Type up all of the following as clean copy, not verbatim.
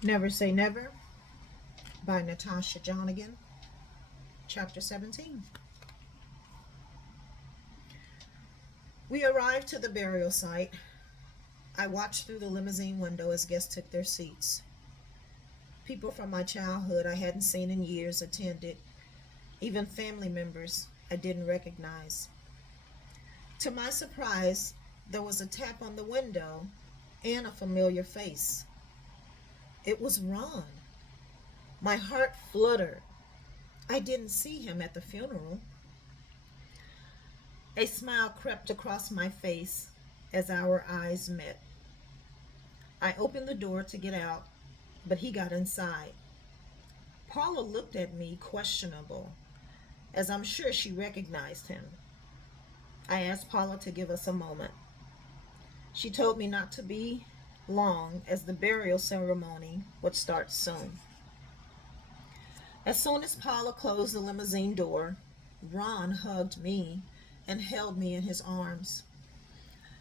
Never Say Never by Natasha Jonigan, Chapter 17. We arrived to the burial site. I watched through the limousine window as guests took their seats. People from my childhood I hadn't seen in years attended, even family members I didn't recognize. To my surprise, there was a tap on the window and a familiar face. It was Ron. My heart fluttered. I didn't see him at the funeral. A smile crept across my face as our eyes met. I opened the door to get out, but he got inside. Paula looked at me questionable, as I'm sure she recognized him. I asked Paula to give us a moment. She told me not to be long as the burial ceremony would start soon. As soon as Paula closed the limousine door, Ron hugged me and held me in his arms.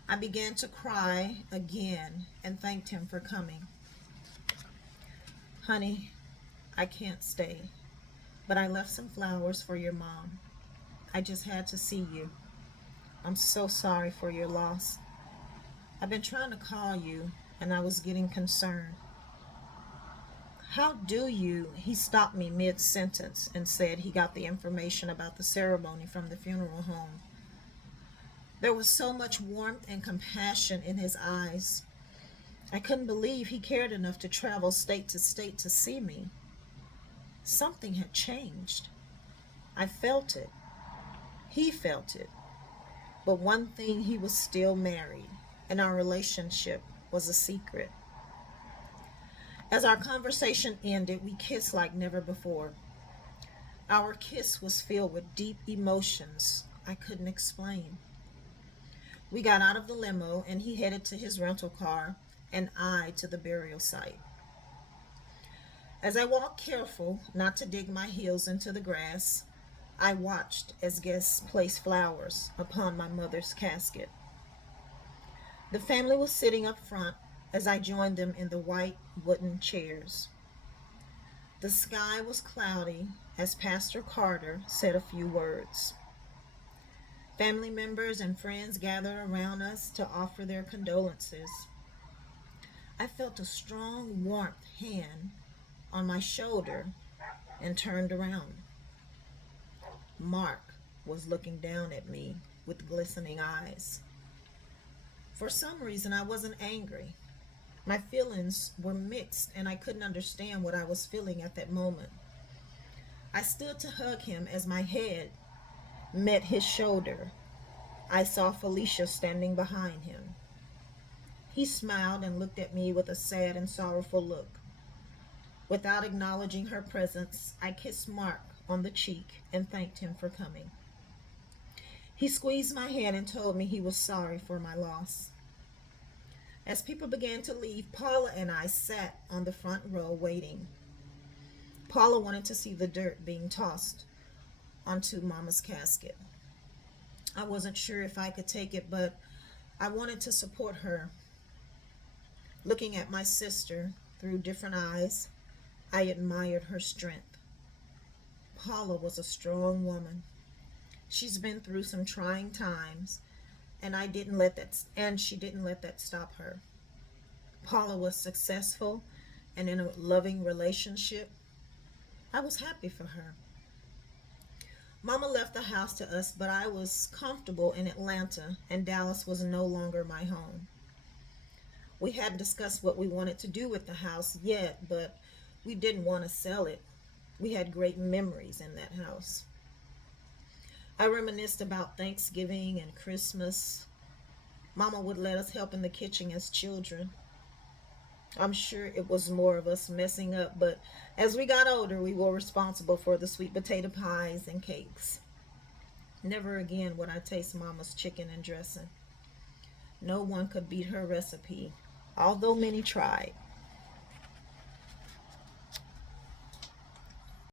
I began to cry again and thanked him for coming. Honey, I can't stay, but I left some flowers for your mom. I just had to see you. I'm so sorry for your loss. I've been trying to call you, and I was getting concerned. How do you? He stopped me mid-sentence and said he got the information about the ceremony from the funeral home. There was so much warmth and compassion in his eyes. I couldn't believe he cared enough to travel state to see me. Something had changed. I felt it. He felt it. But one thing, he was still married, and our relationship was a secret. As our conversation ended, we kissed like never before. Our kiss was filled with deep emotions I couldn't explain. We got out of the limo and he headed to his rental car and I to the burial site. As I walked careful not to dig my heels into the grass, I watched as guests placed flowers upon my mother's casket. The family was sitting up front as I joined them in the white wooden chairs. The sky was cloudy as Pastor Carter said a few words. Family members and friends gathered around us to offer their condolences. I felt a strong, warmth hand on my shoulder and turned around. Mark was looking down at me with glistening eyes. For some reason, I wasn't angry. My feelings were mixed and I couldn't understand what I was feeling at that moment. I stood to hug him as my head met his shoulder. I saw Felicia standing behind him. He smiled and looked at me with a sad and sorrowful look. Without acknowledging her presence, I kissed Mark on the cheek and thanked him for coming. He squeezed my hand and told me he was sorry for my loss. As people began to leave, Paula and I sat on the front row waiting. Paula wanted to see the dirt being tossed onto Mama's casket. I wasn't sure if I could take it, but I wanted to support her. Looking at my sister through different eyes, I admired her strength. Paula was a strong woman. She's been through some trying times, and she didn't let that stop her. Paula was successful and in a loving relationship. I was happy for her. Mama left the house to us, but I was comfortable in Atlanta, and Dallas was no longer my home. We hadn't discussed what we wanted to do with the house yet, but we didn't want to sell it. We had great memories in that house. I reminisced about Thanksgiving and Christmas. Mama would let us help in the kitchen as children. I'm sure it was more of us messing up, but as we got older, we were responsible for the sweet potato pies and cakes. Never again would I taste Mama's chicken and dressing. No one could beat her recipe, although many tried.